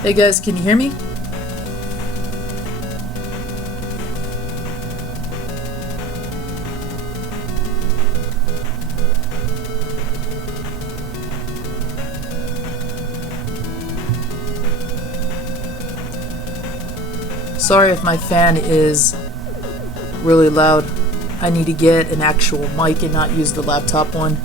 Hey guys, can you hear me? Sorry if my fan is really loud. I need to get an actual mic and not use the laptop one.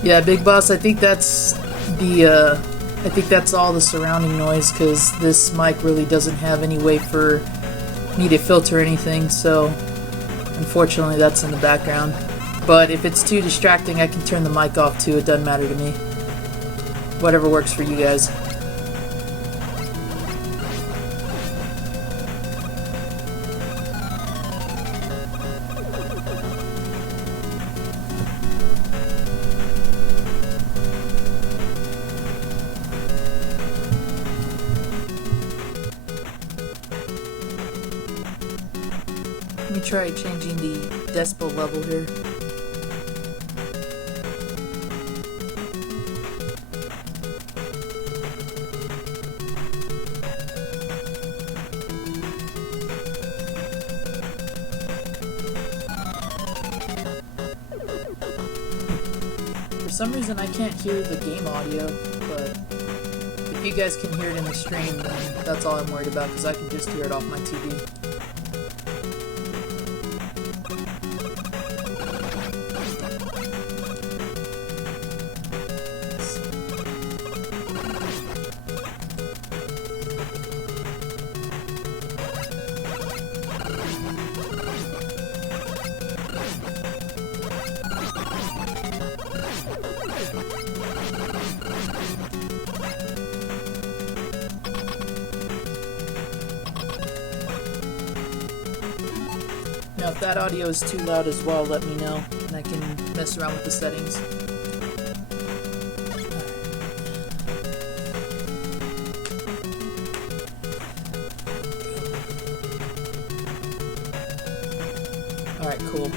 Yeah, Big Boss, I think that's all the surrounding noise, because this mic really doesn't have any way for me to filter anything, so unfortunately that's in the background. But if it's too distracting, I can turn the mic off too, it doesn't matter to me. Whatever works for you guys. Let me try changing the decibel level here. For some reason I can't hear the game audio, but if you guys can hear it in the stream, then that's all I'm worried about, because I can just hear it off my TV. Now, if that audio is too loud as well, let me know, and I can mess around with the settings. Alright, cool.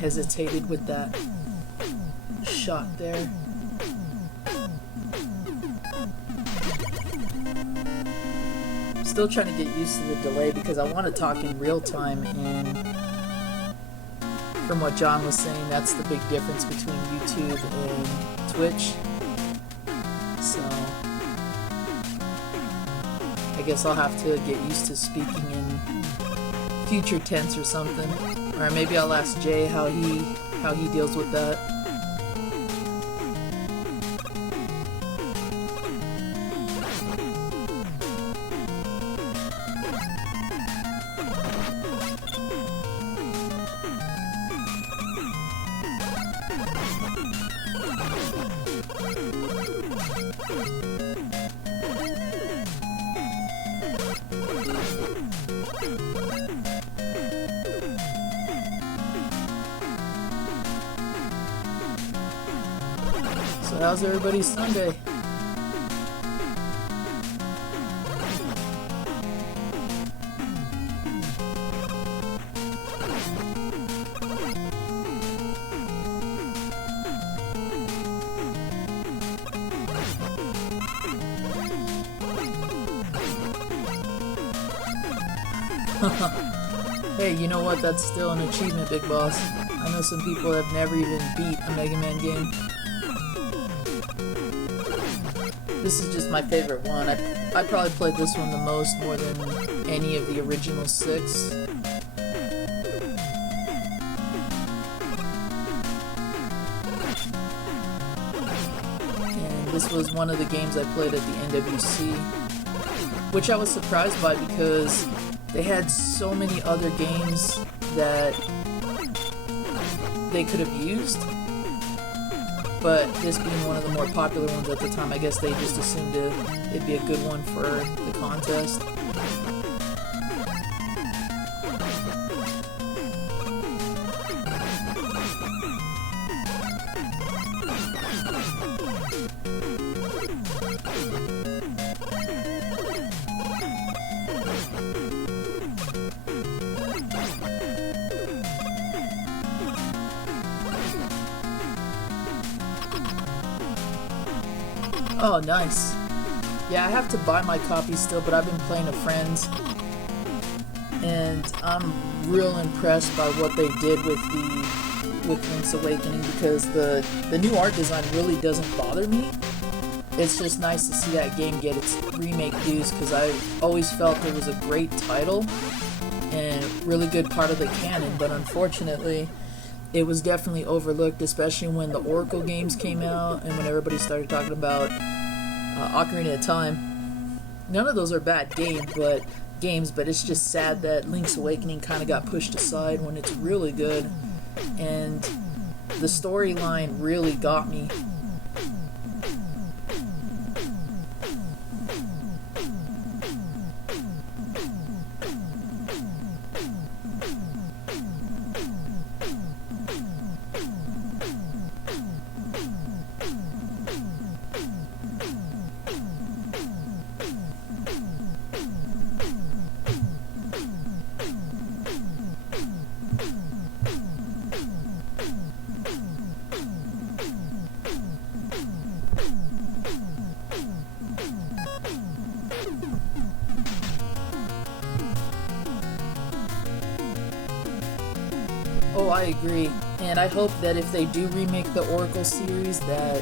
Hesitated with that shot there. I'm still trying to get used to the delay because I want to talk in real time, and from what John was saying, that's the big difference between YouTube and Twitch. So I guess I'll have to get used to speaking in future tense or something. Or maybe I'll ask Jay how he deals with that. So how's everybody's Sunday? Hey, you know what? That's still an achievement, Big Boss. I know some people have never even beat a Mega Man game. This is just my favorite one. I probably played this one the most, more than any of the original 6. And this was one of the games I played at the NWC, which I was surprised by because they had so many other games that they could have used. But this being one of the more popular ones at the time, I guess they just assumed it'd be a good one for the contest. Oh, nice. Yeah, I have to buy my copy still, but I've been playing a friend's, and I'm real impressed by what they did with Link's Awakening, because the new art design really doesn't bother me. It's just nice to see that game get its remake dues, because I always felt it was a great title and really good part of the canon, but unfortunately it was definitely overlooked, especially when the Oracle games came out and when everybody started talking about Ocarina of Time. None of those are bad games, but it's just sad that Link's Awakening kind of got pushed aside when it's really good, and the storyline really got me. Oh, I agree. And I hope that if they do remake the Oracle series, that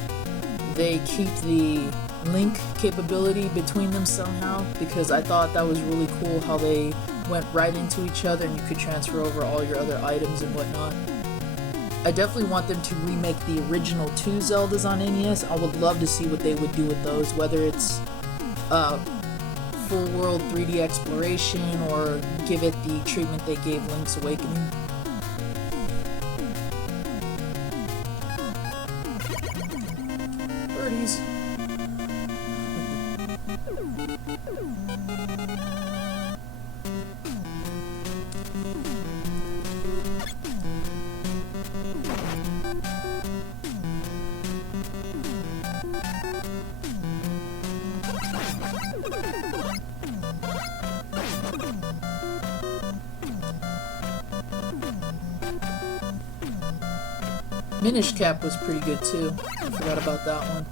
they keep the link capability between them somehow, because I thought that was really cool how they went right into each other and you could transfer over all your other items and whatnot. I definitely want them to remake the original 2 Zeldas on NES. I would love to see what they would do with those, whether it's full world 3D exploration or give it the treatment they gave Link's Awakening. Birdies. Minish Cap was pretty good too. I forgot about that one.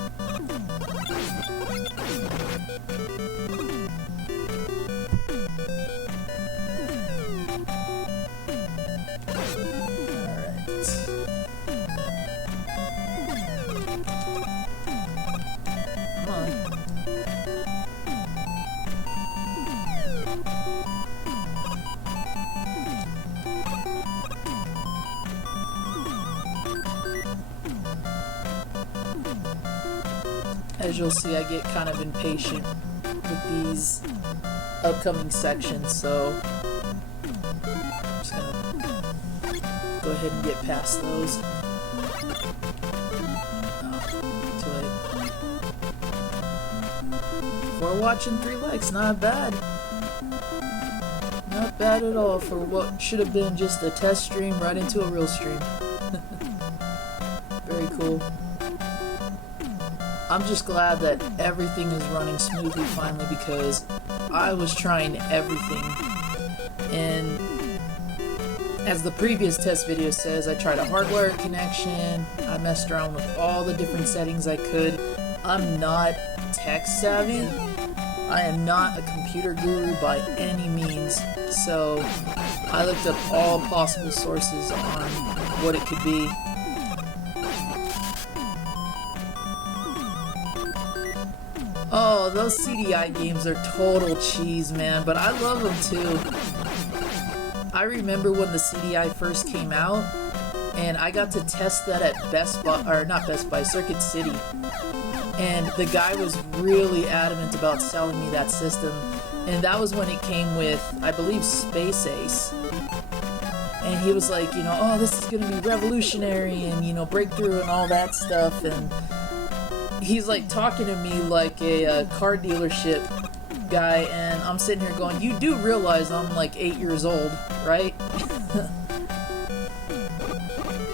As you'll see, I get kind of impatient with these upcoming sections, so I'm just gonna go ahead and get past those. Oh, too late. For watching 3 likes, not bad. Not bad at all for what should have been just a test stream right into a real stream. Very cool. I'm just glad that everything is running smoothly finally, because I was trying everything, and as the previous test video says, I tried a hardwired connection, I messed around with all the different settings I could. I'm not tech savvy. I am not a computer guru by any means, so I looked up all possible sources on what it could be. Oh, those CDI games are total cheese, man, but I love them too. I remember when the CDI first came out, and I got to test that at Best Buy, or not Best Buy, Circuit City. And the guy was really adamant about selling me that system. And that was when it came with, I believe, Space Ace. And he was like, you know, oh, this is going to be revolutionary and, you know, breakthrough and all that stuff. And he's like talking to me like a car dealership guy, and I'm sitting here going, you do realize I'm like 8 years old, right?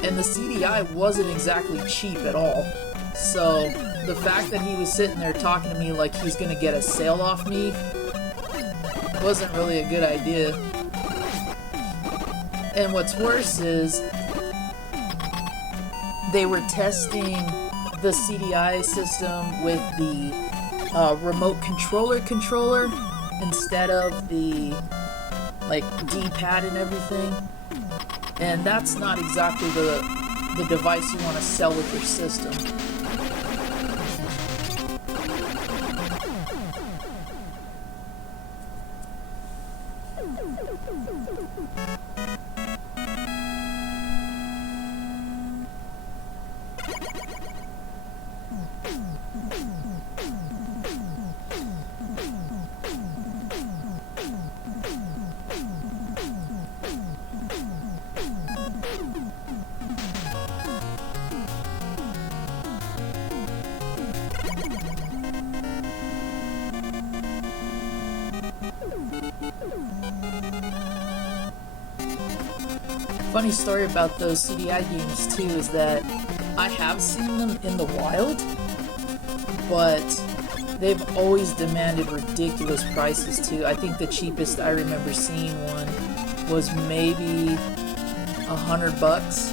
And the CDI wasn't exactly cheap at all. So the fact that he was sitting there talking to me like he's gonna get a sale off me wasn't really a good idea. And what's worse is they were testing the CDI system with the remote controller instead of the like D-pad and everything, and that's not exactly the device you want to sell with your system. Funny story about those CDI games too is that I have seen them in the wild, but they've always demanded ridiculous prices too. I think the cheapest I remember seeing one was maybe $100.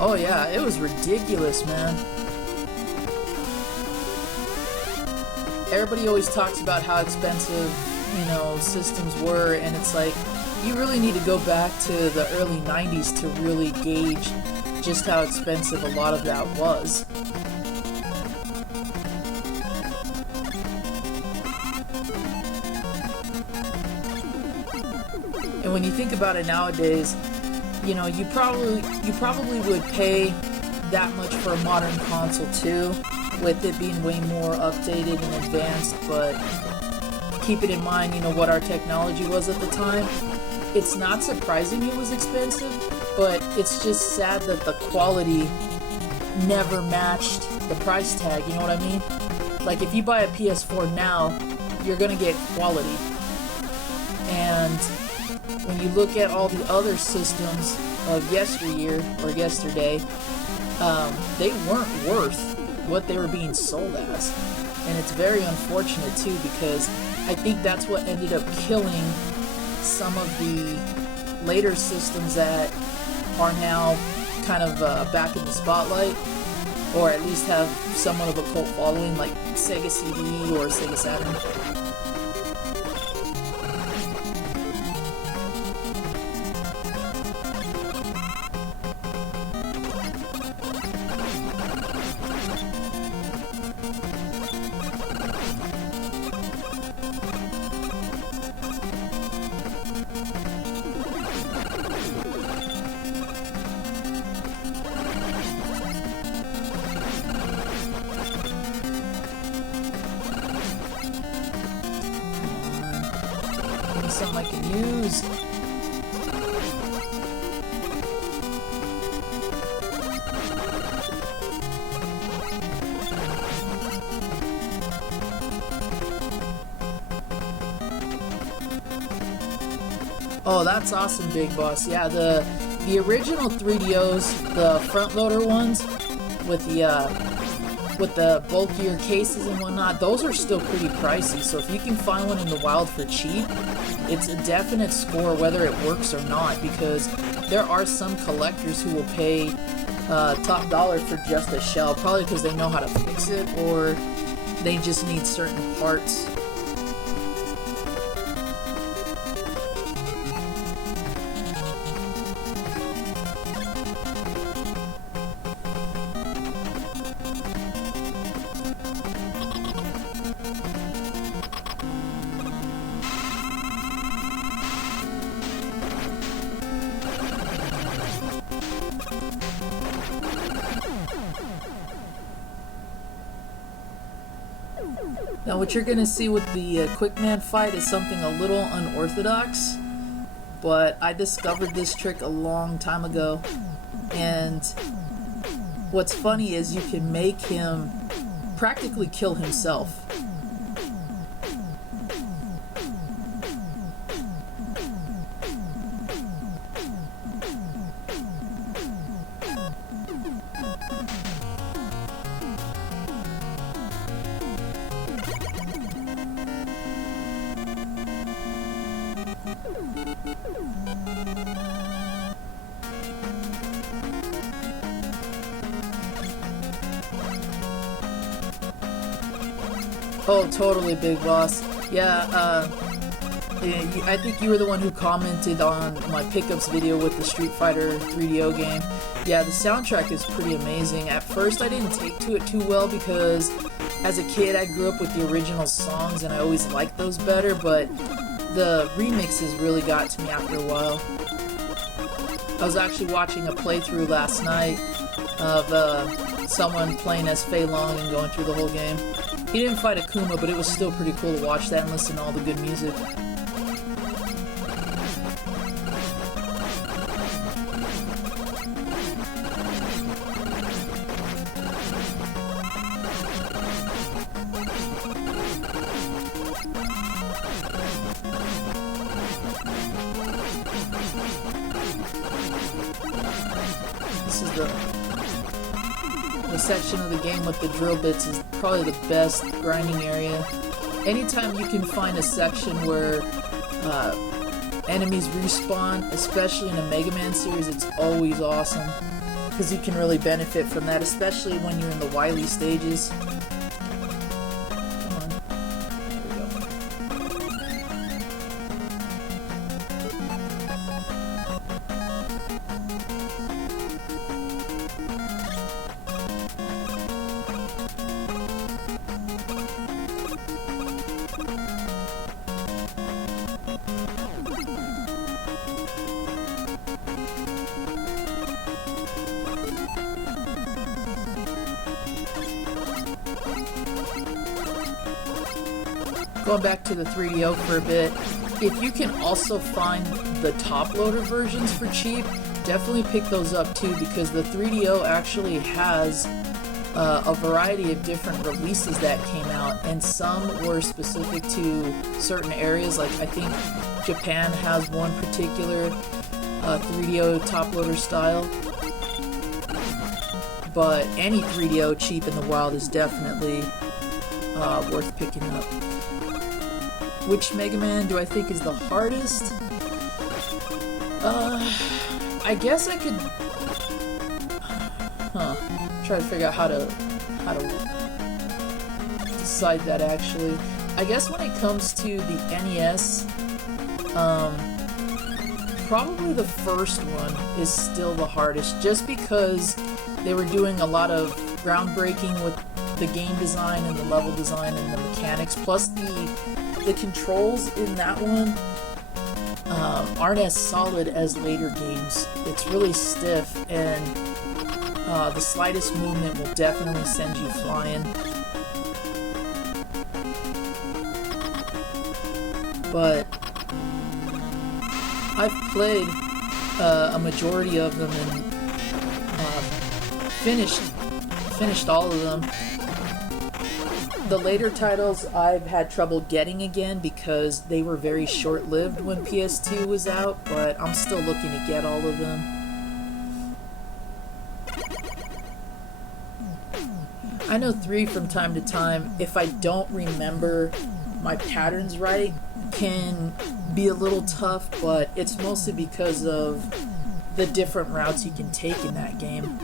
Oh yeah, it was ridiculous, man. Everybody always talks about how expensive, you know, systems were, and it's like, you really need to go back to the early 90s to really gauge just how expensive a lot of that was. And when you think about it nowadays, you know, you probably would pay that much for a modern console too, with it being way more updated and advanced, but keeping in mind, you know, what our technology was at the time, it's not surprising it was expensive, but it's just sad that the quality never matched the price tag, you know what I mean? Like, if you buy a PS4 now, you're gonna get quality. And when you look at all the other systems of yesteryear, or yesterday, they weren't worth what they were being sold as. And it's very unfortunate too, because I think that's what ended up killing some of the later systems that are now kind of back in the spotlight, or at least have somewhat of a cult following, like Sega CD or Sega Saturn. Something I can use. Oh, that's awesome, Big Boss. Yeah, the original 3DOs, the front loader ones with the bulkier cases and whatnot, those are still pretty pricey. So if you can find one in the wild for cheap, it's a definite score whether it works or not, because there are some collectors who will pay top dollar for just a shell, probably because they know how to fix it or they just need certain parts. Now what you're going to see with the Quickman fight is something a little unorthodox, but I discovered this trick a long time ago, and what's funny is you can make him practically kill himself. Oh, totally, Big Boss. Yeah, I think you were the one who commented on my pickups video with the Street Fighter 3DO game. Yeah, the soundtrack is pretty amazing. At first, I didn't take to it too well because as a kid, I grew up with the original songs and I always liked those better, but the remixes really got to me after a while. I was actually watching a playthrough last night of someone playing as Fei Long and going through the whole game. He didn't fight Akuma, but it was still pretty cool to watch that and listen to all the good music. This is the section of the game with the drill bits is probably the best grinding area. Anytime you can find a section where enemies respawn, especially in a Mega Man series, it's always awesome because you can really benefit from that, especially when you're in the Wily stages. Come on. There we go. Going back to the 3DO for a bit, if you can also find the top loader versions for cheap, definitely pick those up too, because the 3DO actually has a variety of different releases that came out, and some were specific to certain areas. Like I think Japan has one particular 3DO top loader style, but any 3DO cheap in the wild is definitely worth picking up. Which Mega Man do I think is the hardest? I guess I could try to figure out how to decide that actually. I guess when it comes to the NES, probably the first one is still the hardest, just because they were doing a lot of groundbreaking with the game design and the level design and the mechanics, plus the controls in that one aren't as solid as later games. It's really stiff, and the slightest movement will definitely send you flying. But I've played a majority of them and finished all of them. The later titles I've had trouble getting again because they were very short-lived when PS2 was out, but I'm still looking to get all of them. I know 3 from time to time, if I don't remember my patterns right, can be a little tough, but it's mostly because of the different routes you can take in that game.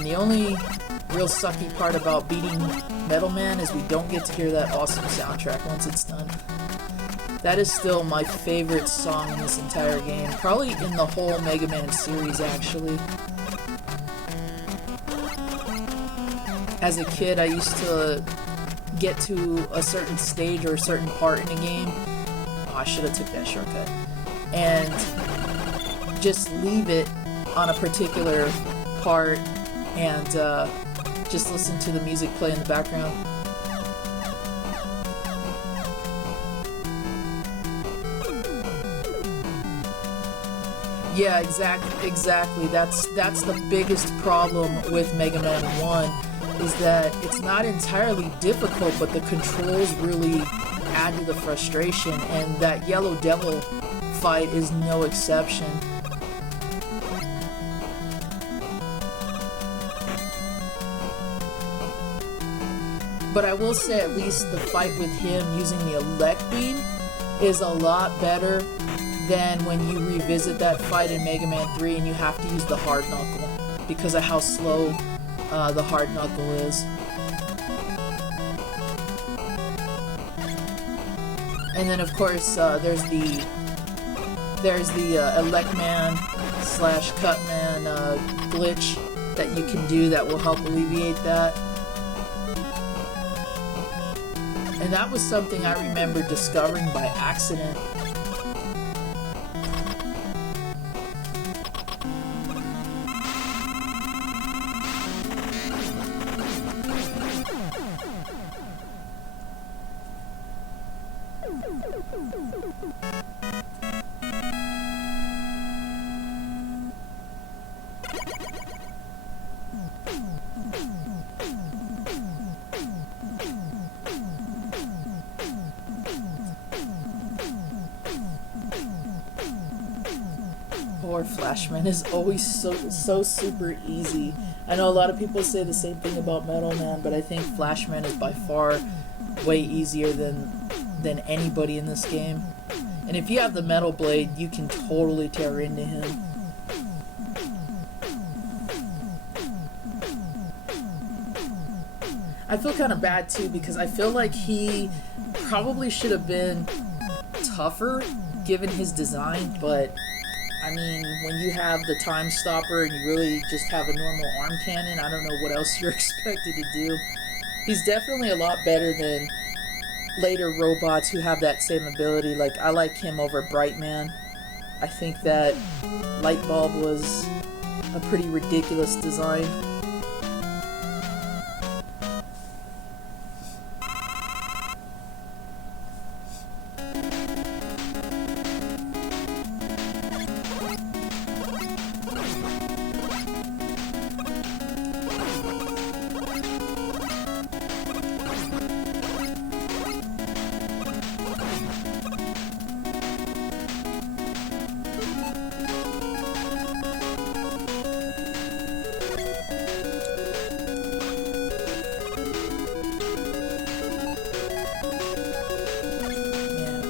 And the only real sucky part about beating Metal Man is we don't get to hear that awesome soundtrack once it's done. That is still my favorite song in this entire game. Probably in the whole Mega Man series, actually. As a kid, I used to get to a certain stage or a certain part in a game. Oh, I should have took that shortcut. And just leave it on a particular part and just listen to the music play in the background. Yeah, exactly. That's the biggest problem with Mega Man 1, is that it's not entirely difficult, but the controls really add to the frustration, and that Yellow Devil fight is no exception. But I will say at least the fight with him using the Elect Beam is a lot better than when you revisit that fight in Mega Man 3 and you have to use the Hard Knuckle because of how slow the Hard Knuckle is. And then of course there's the Elect Man / Cutman glitch that you can do that will help alleviate that. And that was something I remember discovering by accident. Poor Flashman is always so super easy. I know a lot of people say the same thing about Metal Man, but I think Flashman is by far way easier than anybody in this game. And if you have the Metal Blade, you can totally tear into him. I feel kind of bad too because I feel like he probably should have been tougher given his design, but I mean, when you have the Time Stopper and you really just have a normal arm cannon, I don't know what else you're expected to do. He's definitely a lot better than later robots who have that same ability. Like, I like him over Brightman. I think that Light Bulb was a pretty ridiculous design.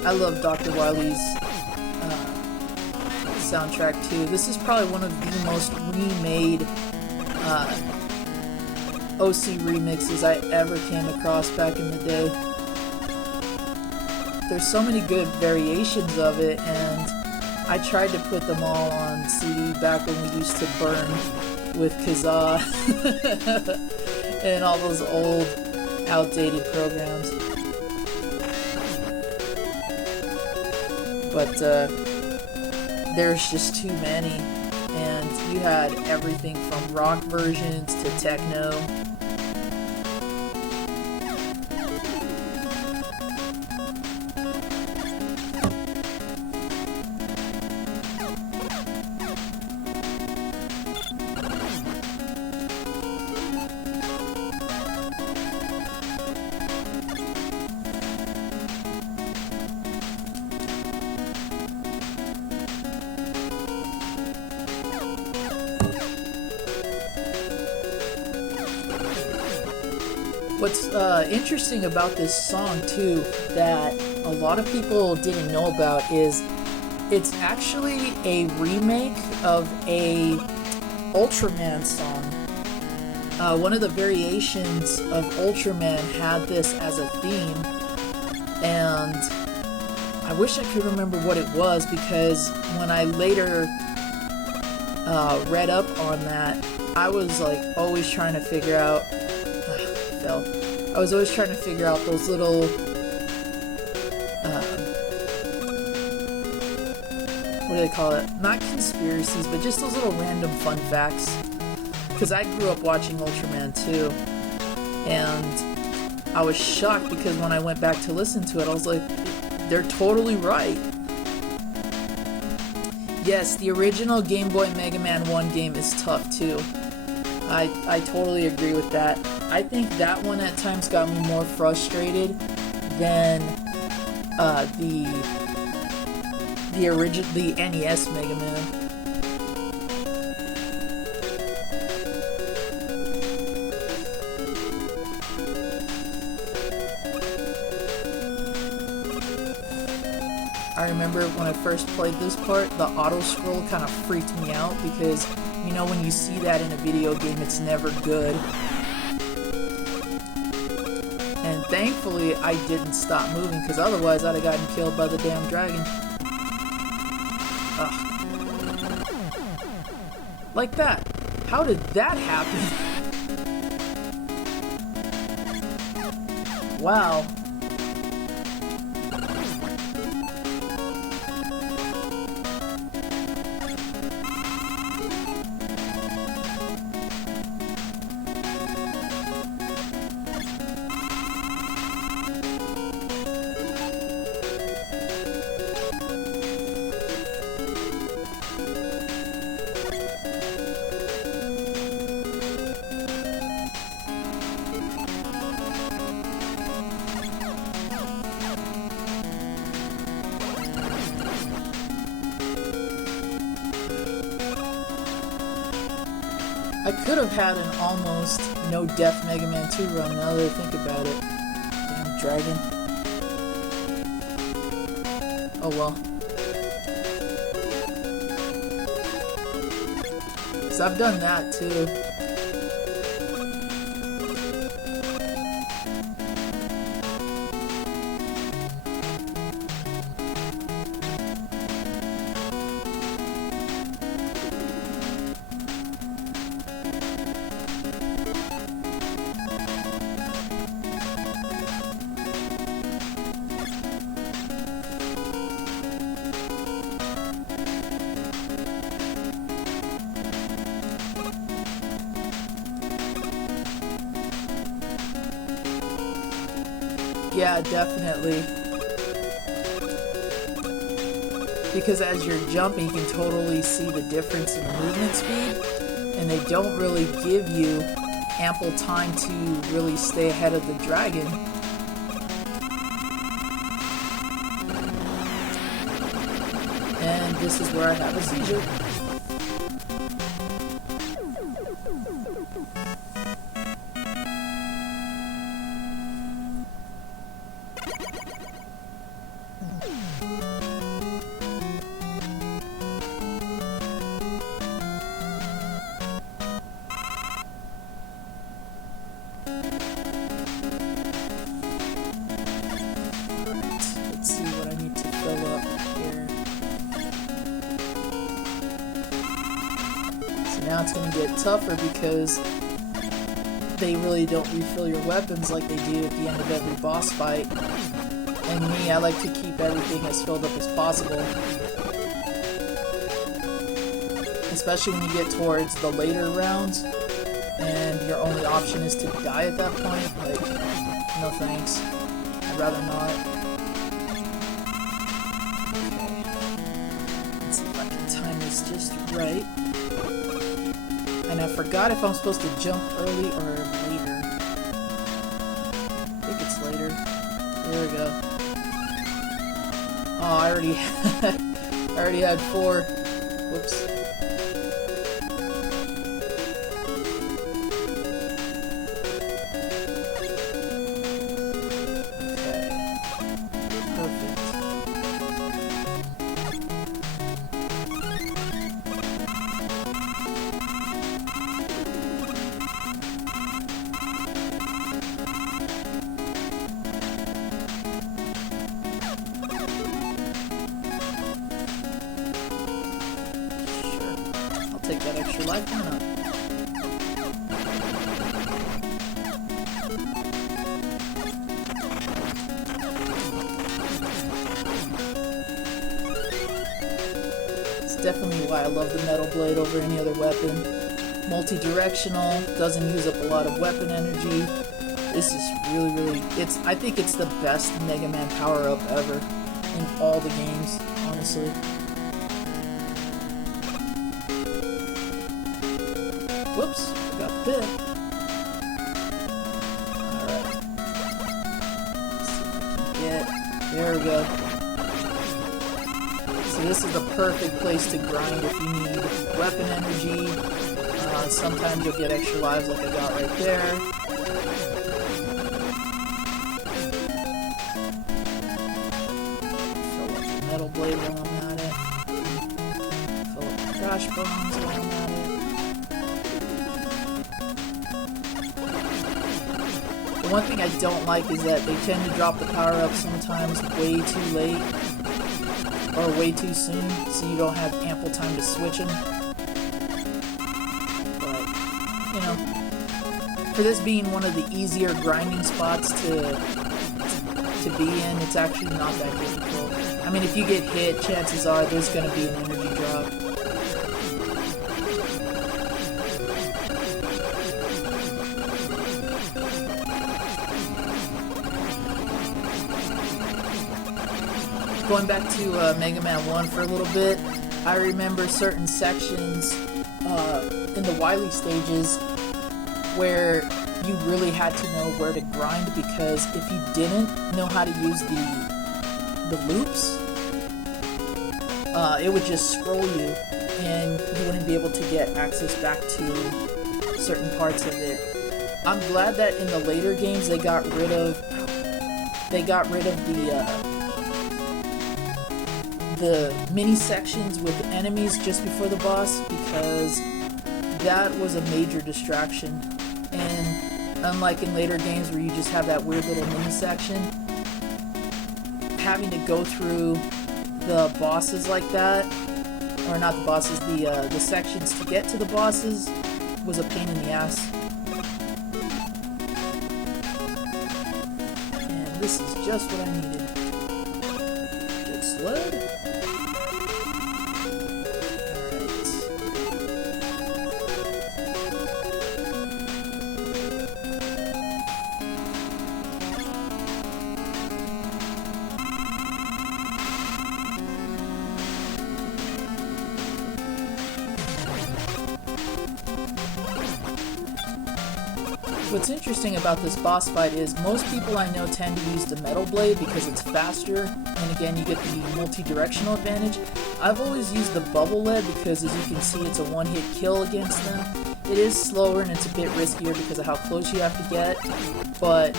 I love Dr. Wily's soundtrack too. This is probably one of the most remade OC remixes I ever came across back in the day. There's so many good variations of it, and I tried to put them all on CD back when we used to burn with Kazaa and all those old outdated programs. But there's just too many, and you had everything from rock versions to techno. What's interesting about this song too that a lot of people didn't know about is it's actually a remake of a Ultraman song. one of the variations of Ultraman had this as a theme, and I wish I could remember what it was, because when I later read up on that, I was like always trying to figure out I was always trying to figure out those little what do they call it? Not conspiracies, but just those little random fun facts. Because I grew up watching Ultraman too, and I was shocked because when I went back to listen to it, I was like, they're totally right. Yes, the original Game Boy Mega Man 1 game is tough too. I totally agree with that. I think that one at times got me more frustrated than the NES Mega Man. I remember when I first played this part, the auto-scroll kind of freaked me out because, you know, when you see that in a video game, it's never good. And thankfully, I didn't stop moving, because otherwise I'd have gotten killed by the damn dragon. Ugh. Like that. How did that happen? Wow. I could have had an almost no-death Mega Man 2 run now that I think about it. Damn dragon. Oh well. 'Cause I've done that too. Yeah, definitely. Because as you're jumping, you can totally see the difference in movement speed, and they don't really give you ample time to really stay ahead of the dragon. And this is where I have a seizure. Let's see what I need to fill up here. So now it's going to get tougher because they really don't refill your weapons like they do at the end of every boss fight. And me, I like to keep everything as filled up as possible. Especially when you get towards the later rounds and your only option is to die at that point. Like, no thanks. I'd rather not. Okay. Let's see if I can time this just right. And I forgot if I'm supposed to jump early or later. I think it's later. There we go. Oh, I already had 4. Whoops. Okay. Perfect. extra life, why not? It's definitely why I love the Metal Blade over any other weapon. Multi-directional, doesn't use up a lot of weapon energy. This is really, I think it's the best Mega Man power-up ever in all the games, honestly. Whoops, forgot the bit. Alright. Let's see if I can get... There we go. So this is the perfect place to grind if you need weapon energy. Sometimes you'll get extra lives like I got right there. Fill up the Metal Blade while I'm at it. Fill up the Crash Bombs while I'm at it. The one thing I don't like is that they tend to drop the power-up sometimes way too late or way too soon, so you don't have ample time to switch them. You know, for this being one of the easier grinding spots to be in, it's actually not that difficult. I mean, if you get hit, chances are there's going to be an energy drop. Going back to Mega Man 1 for a little bit, I remember certain sections in the Wily stages where you really had to know where to grind, because if you didn't know how to use the loops, it would just scroll you and you wouldn't be able to get access back to certain parts of it. I'm glad that in the later games they got rid of the mini sections with the enemies just before the boss, because that was a major distraction. And unlike in later games where you just have that weird little mini section, having to go through the bosses like that, or not the bosses, the sections to get to the bosses, was a pain in the ass. And this is just what I needed. Good sled. What's interesting about this boss fight is most people I know tend to use the Metal Blade because it's faster, and again you get the multi-directional advantage. I've always used the Bubble Lead because, as you can see, it's a one-hit kill against them. It is slower and it's a bit riskier because of how close you have to get, but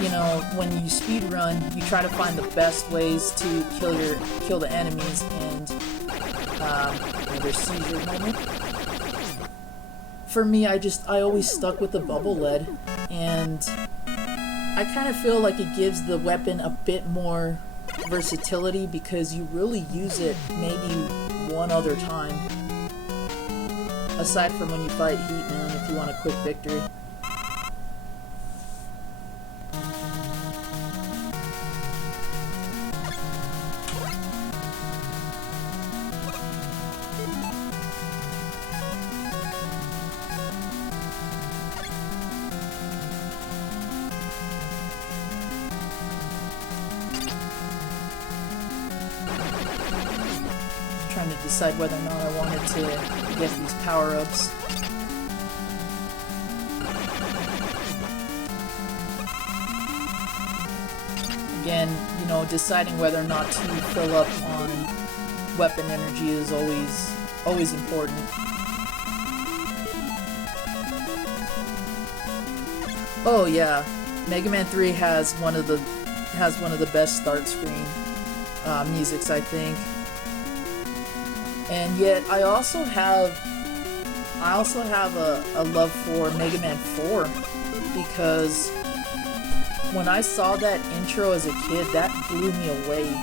you know, when you speedrun, you try to find the best ways to kill the enemies, and another seizure moment. For me, I always stuck with the Bubble Lead, and I kind of feel like it gives the weapon a bit more versatility because you really use it maybe one other time, aside from when you fight Heat Man if you want a quick victory. Trying to decide whether or not I wanted to get these power-ups. Again, you know, deciding whether or not to fill up on weapon energy is always important. Oh yeah, Mega Man 3 has one of the best start screen musics, I think. And yet, I also have a love for Mega Man 4, because when I saw that intro as a kid, that blew me away.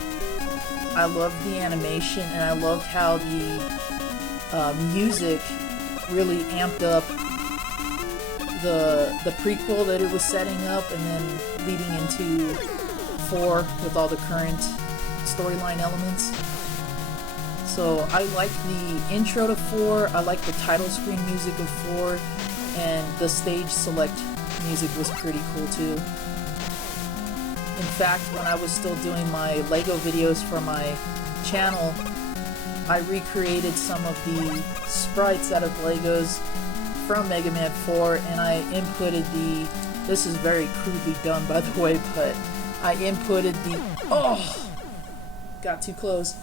I loved the animation, and I loved how music really amped up the prequel that it was setting up, and then leading into 4 with all the current storyline elements. So I like the intro to 4, I like the title screen music of 4, and the stage select music was pretty cool too. In fact, when I was still doing my LEGO videos for my channel, I recreated some of the sprites out of Legos from Mega Man 4, and I inputted this is very crudely done by the way, but I inputted got too close.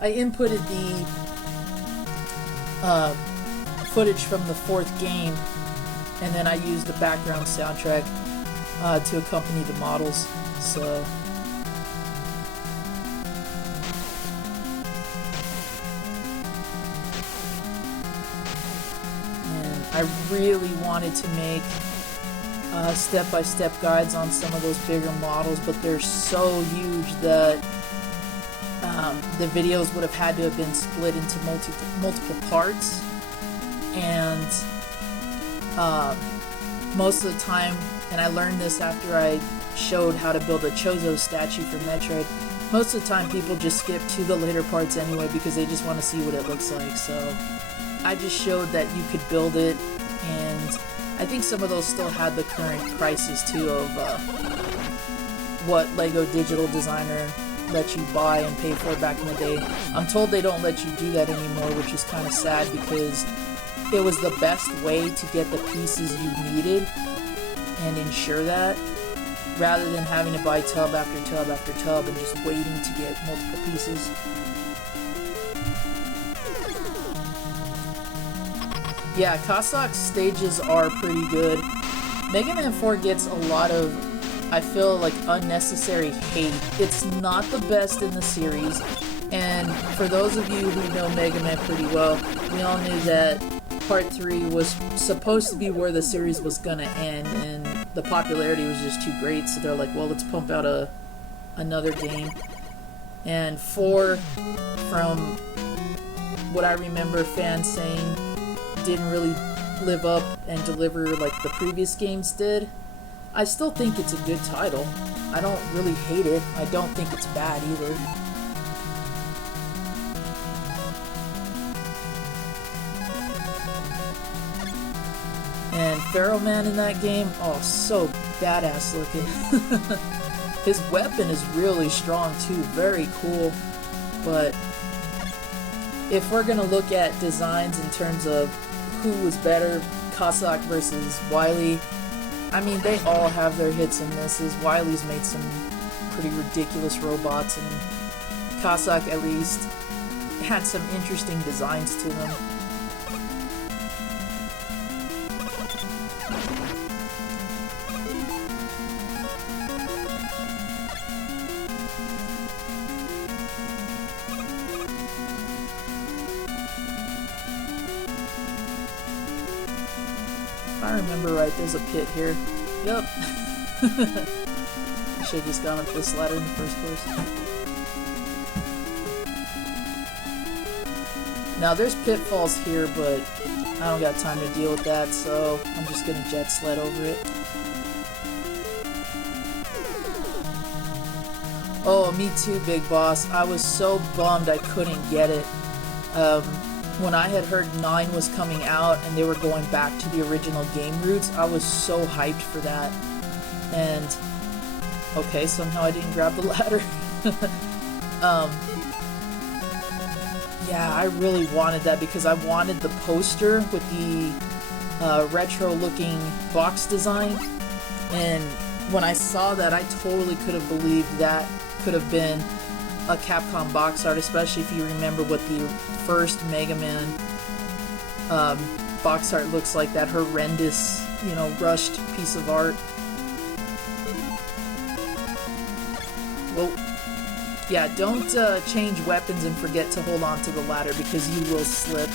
I inputted the footage from the 4th game, and then I used the background soundtrack to accompany the models. So I really wanted to make step-by-step guides on some of those bigger models, but they're so huge that the videos would have had to have been split into multiple parts, and most of the time, and I learned this after I showed how to build a Chozo statue for Metroid, most of the time people just skip to the later parts anyway because they just want to see what it looks like. So I just showed that you could build it, and I think some of those still had the current prices too of what LEGO Digital Designer let you buy and pay for back in the day. I'm told they don't let you do that anymore, which is kind of sad because it was the best way to get the pieces you needed and ensure that, rather than having to buy tub after tub after tub and just waiting to get multiple pieces. Yeah, Cossack's stages are pretty good. Mega Man 4 gets a lot of, I feel like, unnecessary hate. It's not the best in the series, and for those of you who know Mega Man pretty well, we all knew that Part 3 was supposed to be where the series was gonna end, and the popularity was just too great, so they're like, well, let's pump out another game. And 4, from what I remember fans saying, didn't really live up and deliver like the previous games did. I still think it's a good title. I don't really hate it. I don't think it's bad either. And Pharaoh Man in that game, oh, so badass looking. His weapon is really strong too, very cool. But if we're gonna look at designs in terms of who was better, Cossack versus Wily, I mean, they all have their hits and misses. Wily's made some pretty ridiculous robots, and Cossack at least had some interesting designs to them. If I remember right, there's a pit here. Yep. I should have just gone up this ladder in the first place. Now there's pitfalls here, but I don't got time to deal with that, so I'm just gonna jet sled over it. Oh, me too, Big Boss. I was so bummed I couldn't get it. When I had heard 9 was coming out and they were going back to the original game roots, I was so hyped for that. And, okay, somehow I didn't grab the ladder. Yeah, I really wanted that because I wanted the poster with the retro-looking box design. And when I saw that, I totally could have believed that could have been a Capcom box art, especially if you remember what the first Mega Man box art looks like, that horrendous, you know, rushed piece of art. Well, yeah, don't change weapons and forget to hold on to the ladder because you will slip.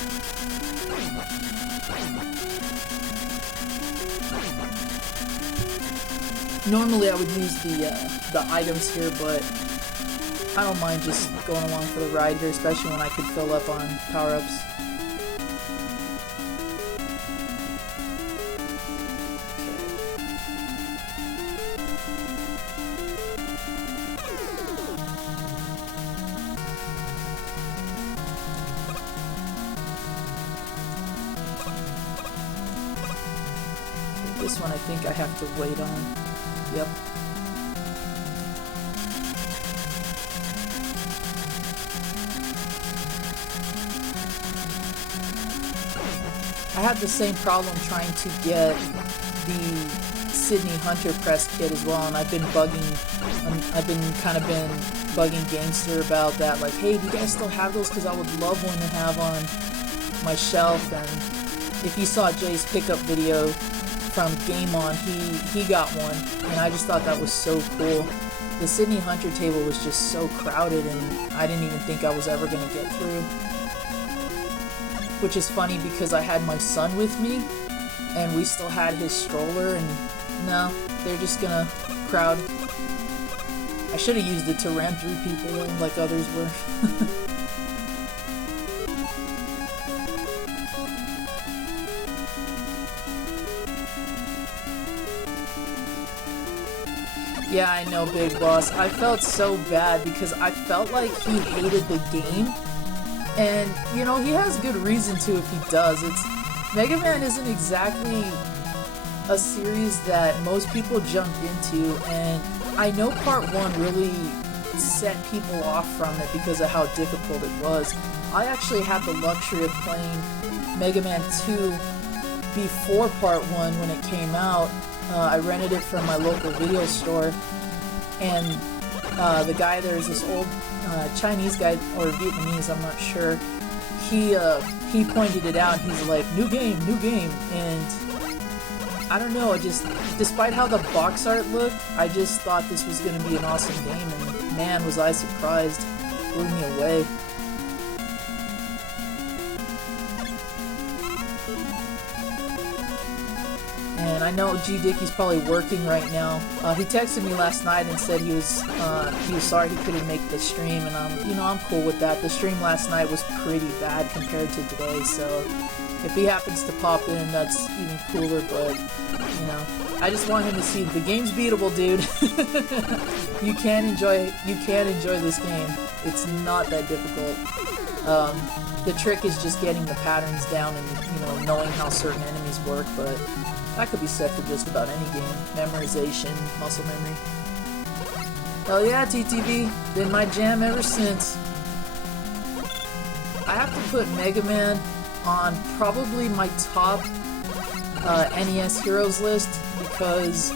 Normally I would use the items here, but I don't mind just going along for the ride here, especially when I could fill up on power-ups. This one I think I have to wait on. Yep. I had the same problem trying to get the Sydney Hunter press kit as well, and I've been bugging Gamester about that, like, hey, do you guys still have those? Because I would love one to have on my shelf. And if you saw Jay's pickup video from Game On, he got one, and I just thought that was so cool. The Sydney Hunter table was just so crowded, and I didn't even think I was ever going to get through. Which is funny because I had my son with me, and we still had his stroller, and no, they're just gonna crowd. I should have used it to ram through people like others were. Yeah, I know, Big Boss. I felt so bad because I felt like he hated the game. And, you know, he has good reason to if he does. Mega Man isn't exactly a series that most people jumped into, and I know part 1 really set people off from it because of how difficult it was. I actually had the luxury of playing Mega Man 2 before part 1 when it came out. I rented it from my local video store, and the guy there's this old Chinese guy, or Vietnamese, I'm not sure. He pointed it out. He's like, new game, and I don't know. Despite how the box art looked, I just thought this was going to be an awesome game, and man, was I surprised. It blew me away. And I know G Dickie's probably working right now. He texted me last night and said he was sorry he couldn't make the stream, and I'm cool with that. The stream last night was pretty bad compared to today, so if he happens to pop in, that's even cooler. But you know, I just want him to see the game's beatable, dude. you can enjoy this game. It's not that difficult. The trick is just getting the patterns down and knowing how certain enemies work, but that could be said for just about any game. Memorization, muscle memory. Hell yeah, TTV. Been my jam ever since. I have to put Mega Man on probably my top NES Heroes list because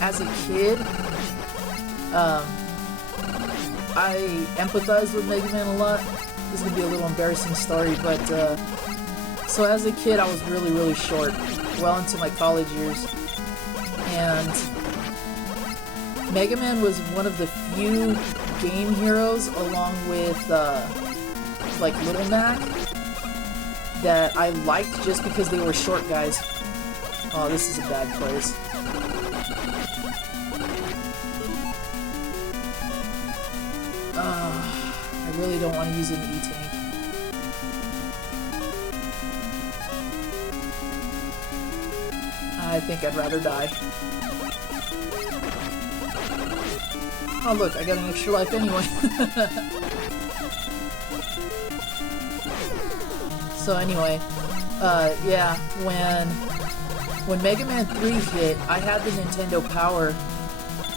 as a kid, I empathized with Mega Man a lot. This is going to be a little embarrassing story, but so as a kid I was really, really short. Well into my college years, and Mega Man was one of the few game heroes, along with like Little Mac, that I liked just because they were short guys. Oh, this is a bad place. I really don't want to use an E-Tank. I think I'd rather die. Oh look, I got an extra life anyway. So anyway, yeah, when Mega Man 3 hit, I had the Nintendo Power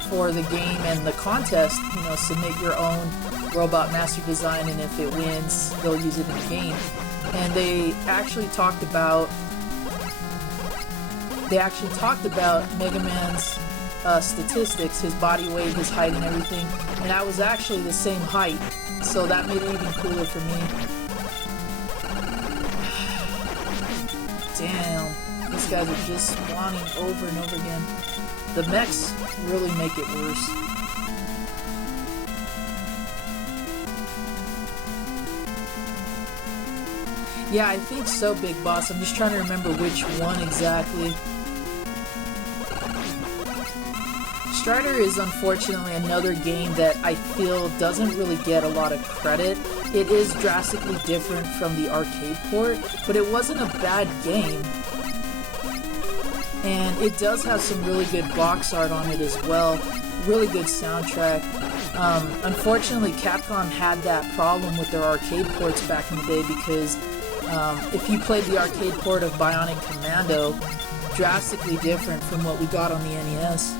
for the game and the contest, submit your own robot master design, and if it wins, they'll use it in the game. And they actually talked about Mega Man's statistics, his body weight, his height, and everything, and I was actually the same height, so that made it even cooler for me. Damn, these guys are just spawning over and over again. The mechs really make it worse. Yeah, I think so, Big Boss. I'm just trying to remember which one exactly. Strider is unfortunately another game that I feel doesn't really get a lot of credit. It is drastically different from the arcade port, but it wasn't a bad game. And it does have some really good box art on it as well. Really good soundtrack. Unfortunately, Capcom had that problem with their arcade ports back in the day because if you played the arcade port of Bionic Commando, drastically different from what we got on the NES.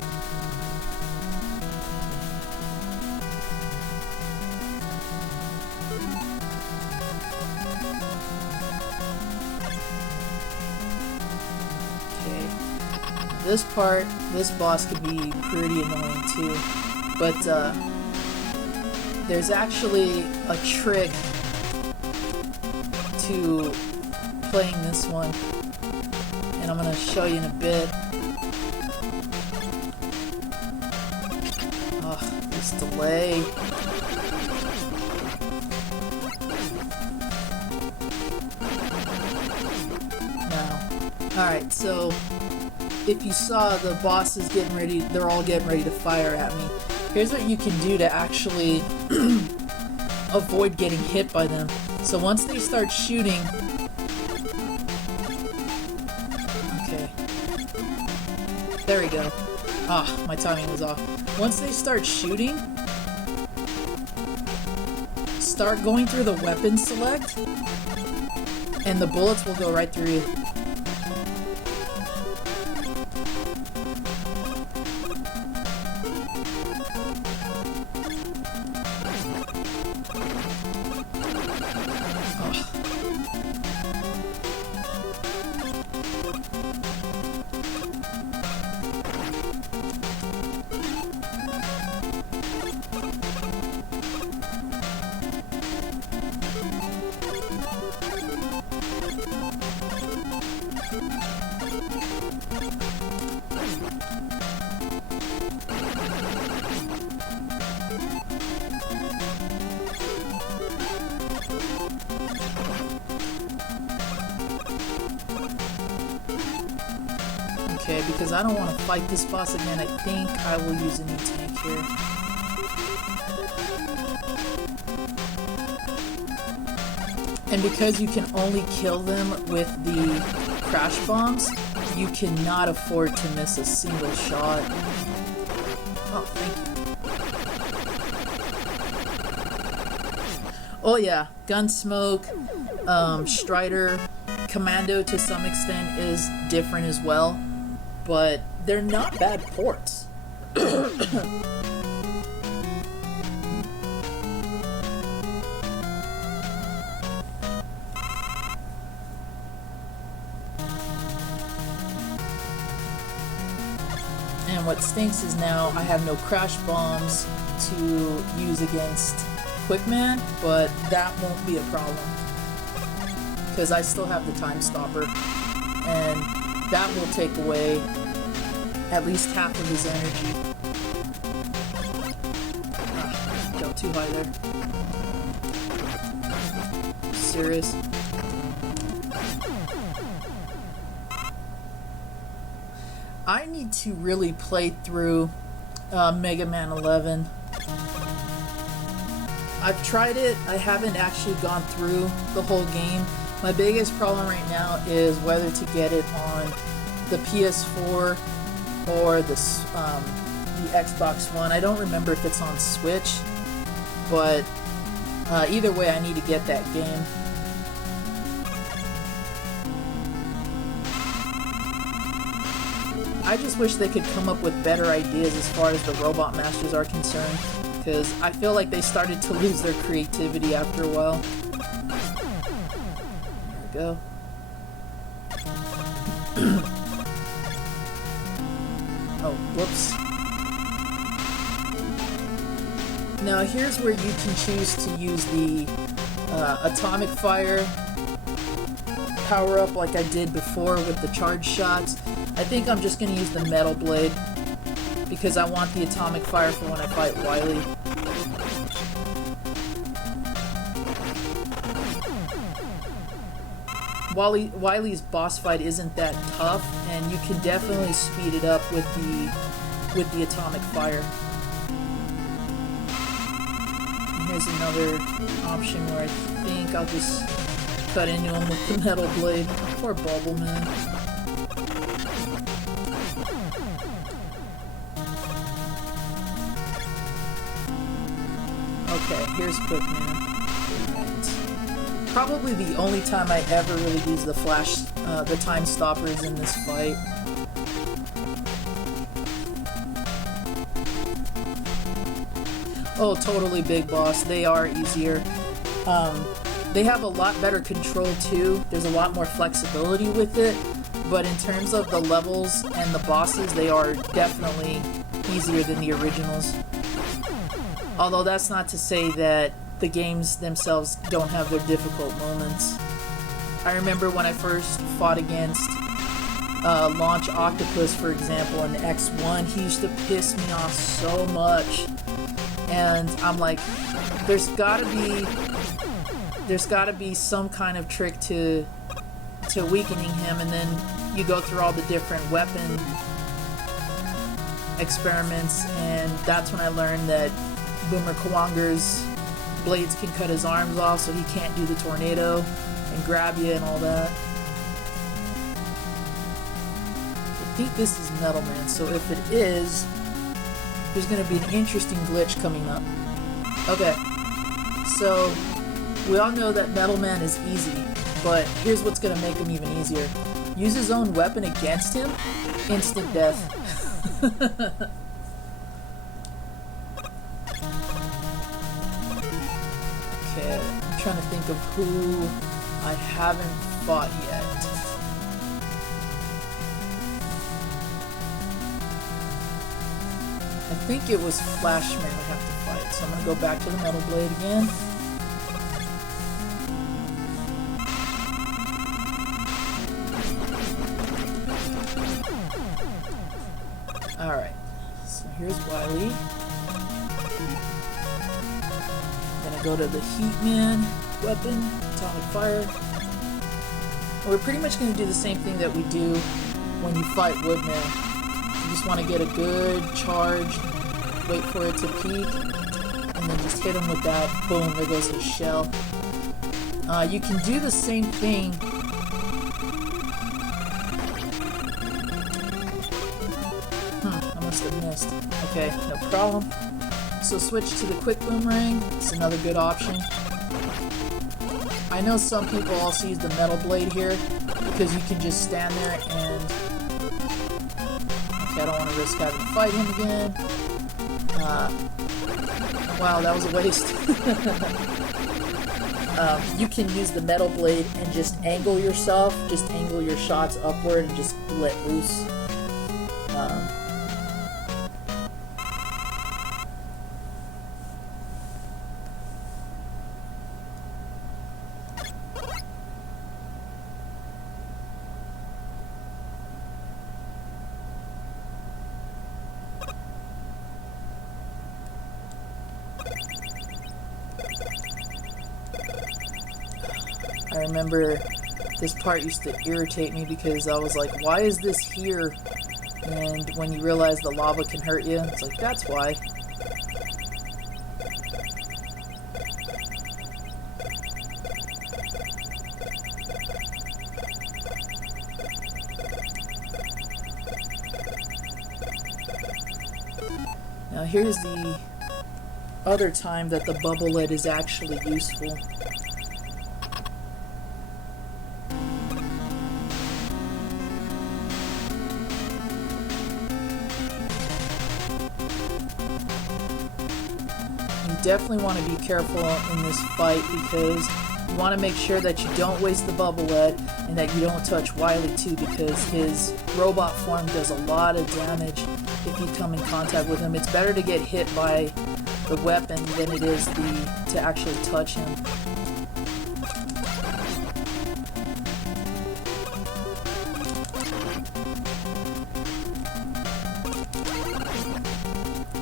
This boss could be pretty annoying too, but there's actually a trick to playing this one, and I'm gonna show you in a bit. Ugh, this delay. Now, alright, so if you saw the boss is getting ready, they're all getting ready to fire at me. Here's what you can do to actually avoid getting hit by them. So once they start shooting, okay, there we go. Ah, my timing was off. Once they start shooting, start going through the weapon select, and the bullets will go right through you. Okay, because I don't want to fight this boss again, I think I will use a new tank here. And because you can only kill them with the crash bombs, you cannot afford to miss a single shot. Oh, thank you. Oh yeah, Gunsmoke, Strider, Commando to some extent is different as well, but they're not bad ports. And what stinks is now I have no crash bombs to use against Quickman, but that won't be a problem because I still have the time stopper, and that will take away at least half of his energy. Ah, go too high there. Serious? I need to really play through Mega Man 11. I've tried it, I haven't actually gone through the whole game. My biggest problem right now is whether to get it on the PS4 or the Xbox One. I don't remember if it's on Switch, but either way I need to get that game. I just wish they could come up with better ideas as far as the Robot Masters are concerned, because I feel like they started to lose their creativity after a while. There we go. Oh, whoops. Now here's where you can choose to use the Atomic Fire power-up like I did before with the charge shots. I think I'm just going to use the Metal Blade because I want the Atomic Fire for when I fight Wily. Wily's boss fight isn't that tough, and you can definitely speed it up with the Atomic Fire. And here's another option where I think I'll just cut into him with the Metal Blade. Poor Bubbleman. Okay, here's Quickman. Right. Probably the only time I ever really use the time stoppers in this fight. Oh, totally Big Boss. They are easier. They have a lot better control too. There's a lot more flexibility with it. But in terms of the levels and the bosses, they are definitely easier than the originals. Although that's not to say that the games themselves don't have their difficult moments. I remember when I first fought against Launch Octopus, for example, in X1, he used to piss me off so much. And I'm like, there's gotta be some kind of trick to weakening him, and then you go through all the different weapon experiments, and that's when I learned that Boomer Kawanger's blades can cut his arms off, so he can't do the tornado and grab you and all that. I think this is Metal Man, so if it is, there's going to be an interesting glitch coming up. Okay, so we all know that Metal Man is easy, but here's what's going to make him even easier. Use his own weapon against him, instant death. Okay, I'm trying to think of who I haven't fought yet. I think it was Flashman I have to fight, so I'm going to go back to the Metal Blade again. Alright, so here's Wily. Gonna go to the Heatman weapon, Atomic Fire. And we're pretty much gonna do the same thing that we do when you fight Woodman. You just want to get a good charge, wait for it to peak, and then just hit him with that. Boom, there goes his shell. You can do the same thing. I must have missed. Okay, no problem. So switch to the Quick Boomerang. It's another good option. I know some people also use the Metal Blade here because you can just stand there and... Okay, I don't want to risk having to fight him again. Wow, that was a waste. You can use the Metal Blade and just angle yourself, just angle your shots upward and just let loose. I remember this part used to irritate me because I was like, why is this here? And when you realize the lava can hurt you, it's like, that's why. Now here's the other time that the bubble lead is actually useful. Definitely want to be careful in this fight because you want to make sure that you don't waste the bubble lead and that you don't touch Wily too, because his robot form does a lot of damage if you come in contact with him. It's better to get hit by the weapon than it is to actually touch him.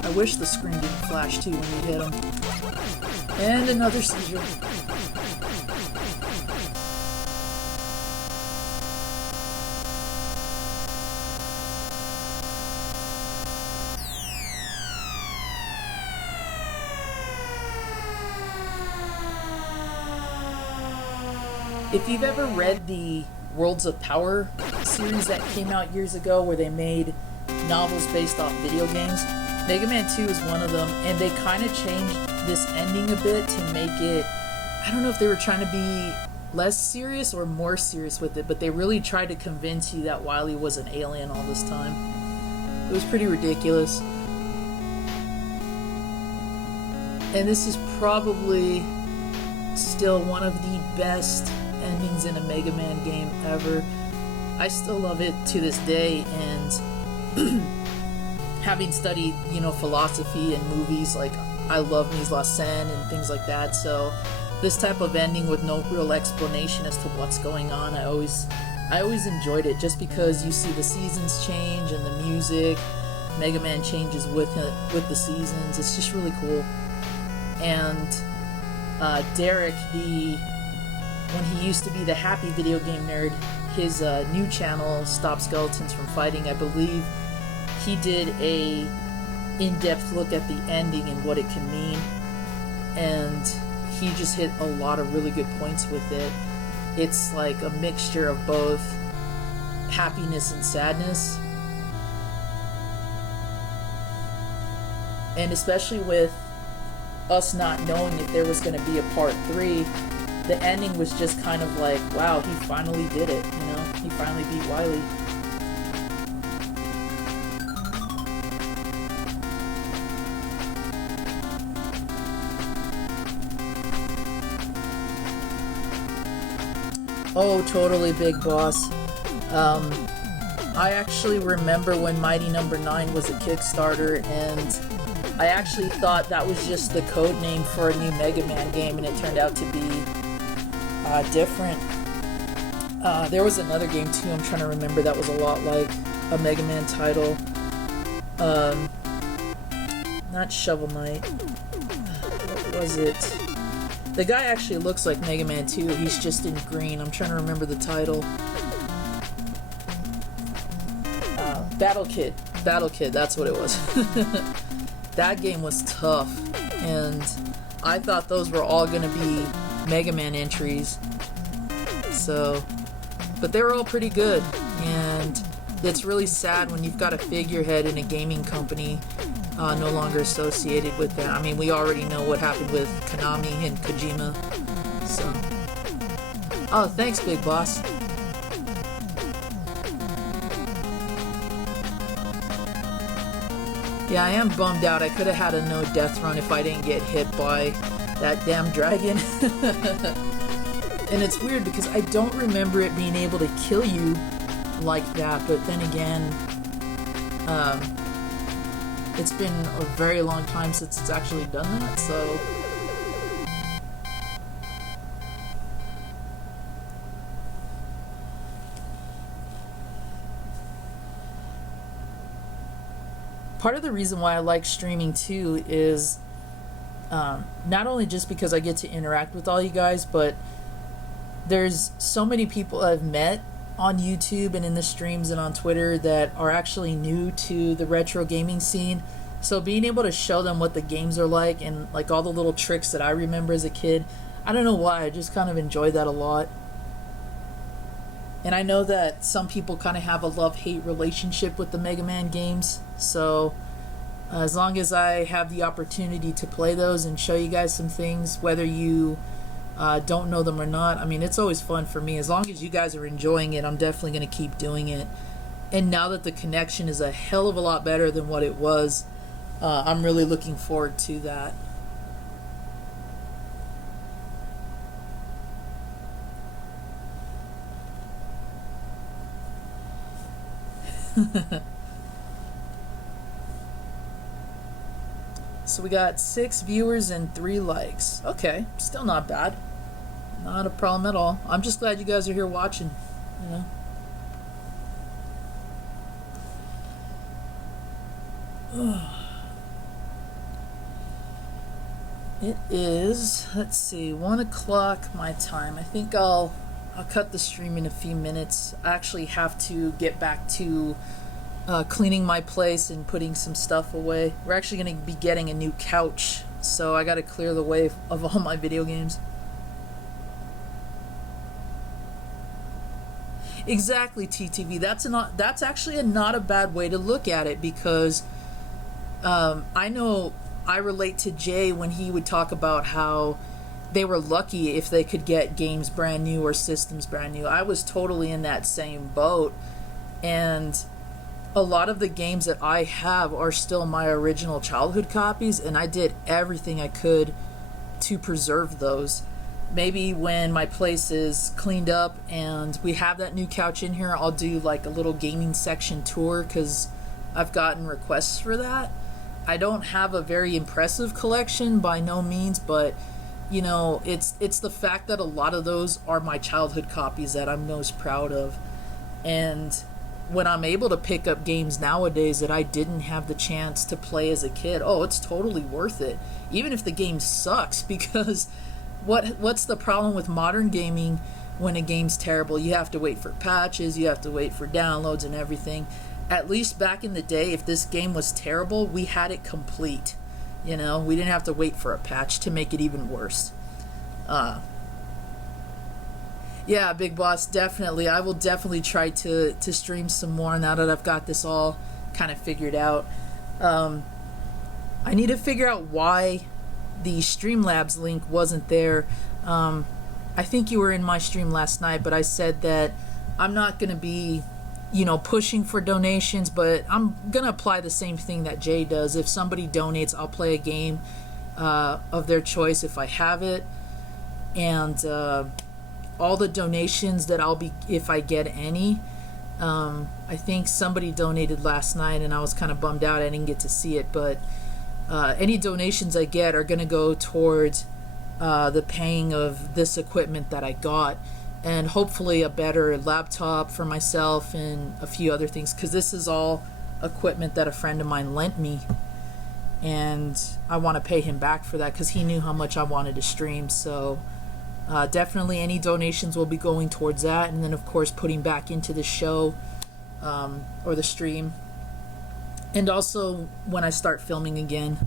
I wish the screen didn't flash too when you hit him. And another seizure. If you've ever read the Worlds of Power series that came out years ago where they made novels based off video games, Mega Man 2 is one of them, and they kind of changed this ending a bit to make it, I don't know if they were trying to be less serious or more serious with it, but they really tried to convince you that Wily was an alien all this time. It was pretty ridiculous. And this is probably still one of the best endings in a Mega Man game ever. I still love it to this day, and having studied, philosophy and movies, like I love mise la scène and things like that, so this type of ending with no real explanation as to what's going on, I always enjoyed it, just because you see the seasons change and the music, Mega Man changes with the seasons. It's just really cool. And Derek, when he used to be the Happy Video Game Nerd, his new channel, Stop Skeletons from Fighting, I believe he did a in-depth look at the ending and what it can mean, and he just hit a lot of really good points with it. It's like a mixture of both happiness and sadness, and especially with us not knowing if there was going to be a part 3, the ending was just kind of like, wow, he finally did it, he finally beat Wily. Oh, totally, Big Boss. I actually remember when Mighty Number 9 was a Kickstarter, and I actually thought that was just the code name for a new Mega Man game, and it turned out to be different. There was another game too, I'm trying to remember, that was a lot like a Mega Man title. Not Shovel Knight. What was it? The guy actually looks like Mega Man 2, he's just in green. I'm trying to remember the title. Battle Kid, that's what it was. That game was tough, and I thought those were all going to be Mega Man entries. So, but they were all pretty good, and it's really sad when you've got a figurehead in a gaming company no longer associated with that. I mean, we already know what happened with Konami and Kojima. So, oh, thanks, Big Boss. Yeah, I am bummed out. I could have had a no death run if I didn't get hit by that damn dragon. And it's weird because I don't remember it being able to kill you like that, but then again, it's been a very long time since it's actually done that, so... Part of the reason why I like streaming too is not only just because I get to interact with all you guys, but there's so many people I've met on YouTube and in the streams and on Twitter that are actually new to the retro gaming scene. So being able to show them what the games are like and like all the little tricks that I remember as a kid, I don't know why, I just kind of enjoy that a lot. And I know that some people kind of have a love-hate relationship with the Mega Man games, so as long as I have the opportunity to play those and show you guys some things, whether you don't know them or not, I mean, it's always fun for me. As long as you guys are enjoying it, I'm definitely going to keep doing it. And now that the connection is a hell of a lot better than what it was, I'm really looking forward to that. So we got 6 viewers and 3 likes. Okay, still not bad. Not a problem at all. I'm just glad you guys are here watching, you know. It is, let's see, 1 o'clock my time. I think I'll cut the stream in a few minutes. I actually have to get back to cleaning my place and putting some stuff away. We're actually going to be getting a new couch, so I got to clear the way of all my video games. Exactly, TTV. That's actually not a bad way to look at it, because I know I relate to Jay when he would talk about how they were lucky if they could get games brand new or systems brand new. I was totally in that same boat, and a lot of the games that I have are still my original childhood copies, and I did everything I could to preserve those. Maybe when my place is cleaned up and we have that new couch in here, I'll do like a little gaming section tour, because I've gotten requests for that. I don't have a very impressive collection by no means, but you know, it's the fact that a lot of those are my childhood copies that I'm most proud of. And when I'm able to pick up games nowadays that I didn't have the chance to play as a kid, oh, it's totally worth it, even if the game sucks, because what's the problem with modern gaming? When a game's terrible, you have to wait for patches, you have to wait for downloads and everything. At least back in the day, if this game was terrible, we had it complete. You know, we didn't have to wait for a patch to make it even worse. Yeah, Big Boss, definitely. I will definitely try to stream some more now that I've got this all kind of figured out. I need to figure out why the Streamlabs link wasn't there. I think you were in my stream last night, but I said that I'm not going to be, you know, pushing for donations, but I'm going to apply the same thing that Jay does. If somebody donates, I'll play a game of their choice if I have it. And all the donations that I'll be, if I get any, I think somebody donated last night and I was kind of bummed out I didn't get to see it, but any donations I get are going to go towards the paying of this equipment that I got, and hopefully a better laptop for myself and a few other things, because this is all equipment that a friend of mine lent me, and I want to pay him back for that because he knew how much I wanted to stream. So definitely any donations will be going towards that, and then of course putting back into the show or the stream. And also when I start filming again,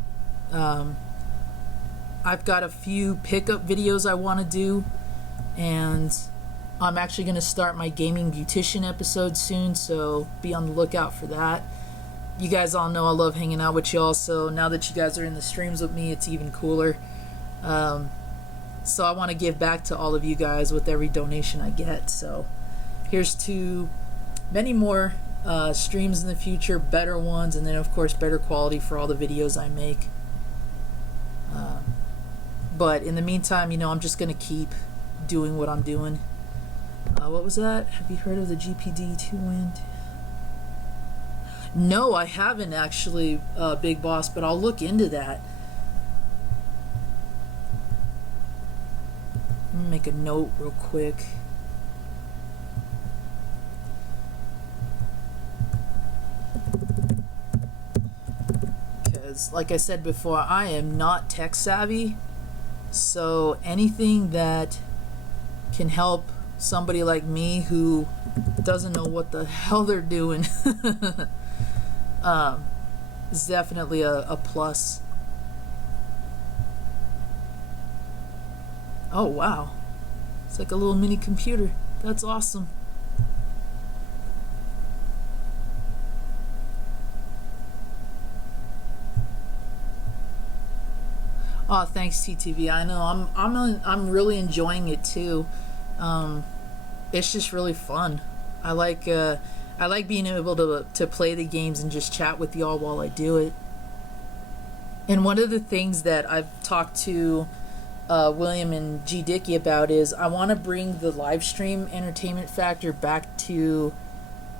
I've got a few pickup videos I want to do, and I'm actually going to start my gaming beautician episode soon, so be on the lookout for that. You guys all know I love hanging out with y'all, so now that you guys are in the streams with me, it's even cooler. So I want to give back to all of you guys with every donation I get. So here's to many more streams in the future, better ones, and then of course better quality for all the videos I make. But in the meantime, you know, I'm just going to keep doing what I'm doing. What was that? Have you heard of the GPD2 Wind? No, I haven't actually, Big Boss, but I'll look into that. Let me make a note real quick. Because, like I said before, I am not tech savvy. So anything that can help somebody like me who doesn't know what the hell they're doing is definitely a plus. Oh wow, it's like a little mini computer. That's awesome. Oh, thanks TTV. I know I'm really enjoying it too. It's just really fun. I like being able to play the games and just chat with y'all while I do it. And one of the things that I've talked to William and G Dickey about is I want to bring the live stream entertainment factor back to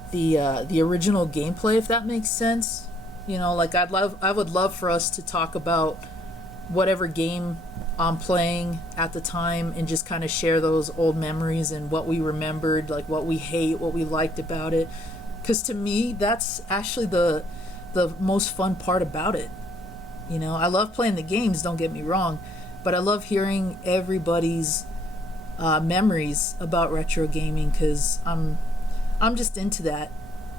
the original gameplay, if that makes sense. You know, like I would love for us to talk about whatever game I'm playing at the time and just kind of share those old memories and what we remembered, like what we hate, what we liked about it. Because to me, that's actually the most fun part about it. You know, I love playing the games, don't get me wrong, but I love hearing everybody's memories about retro gaming, because I'm just into that.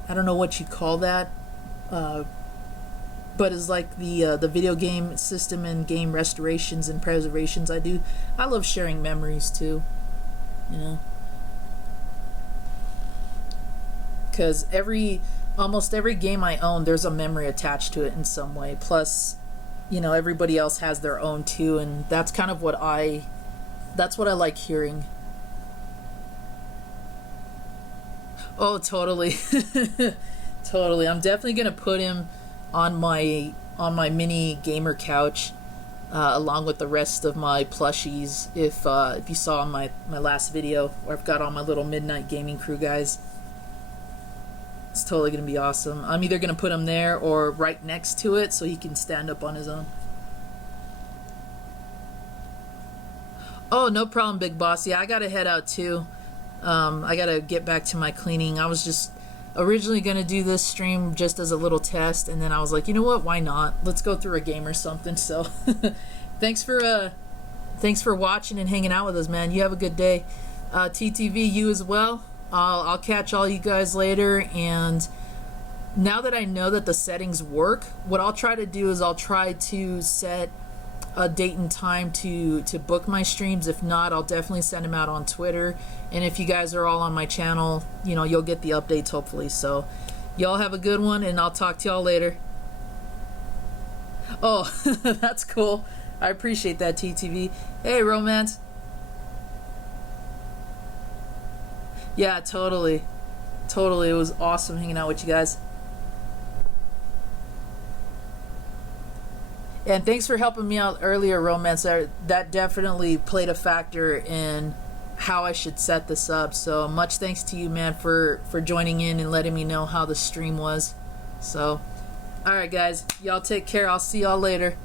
I don't know what you call that, but it's like the video game system and game restorations and preservations I do. I love sharing memories too, you know, because almost every game I own, there's a memory attached to it in some way. Plus, you know, everybody else has their own too, and that's kind of what I like hearing. Oh, totally. Totally. I'm definitely gonna put him on my mini gamer couch, along with the rest of my plushies. If you saw in my last video where I've got all my little midnight gaming crew guys, it's totally gonna be awesome. I'm either gonna put him there or right next to it so he can stand up on his own. Oh, no problem, Big Boss. Yeah, I gotta head out too. I gotta get back to my cleaning. I was just originally gonna do this stream just as a little test, and then I was like, you know what? Why not? Let's go through a game or something. So, thanks for watching and hanging out with us, man. You have a good day. TTV, you as well. I'll catch all you guys later. And now that I know that the settings work, what I'll try to do is I'll try to set a date and time to book my streams. If not, I'll definitely send them out on Twitter. And if you guys are all on my channel, you know, you'll get the updates hopefully. So y'all have a good one, and I'll talk to y'all later. Oh, that's cool. I appreciate that, TTV. Hey, Romance. Yeah, totally. Totally. It was awesome hanging out with you guys. And thanks for helping me out earlier, Romance. That definitely played a factor in how I should set this up. So much thanks to you, man, for joining in and letting me know how the stream was. So, alright guys, y'all take care. I'll see y'all later.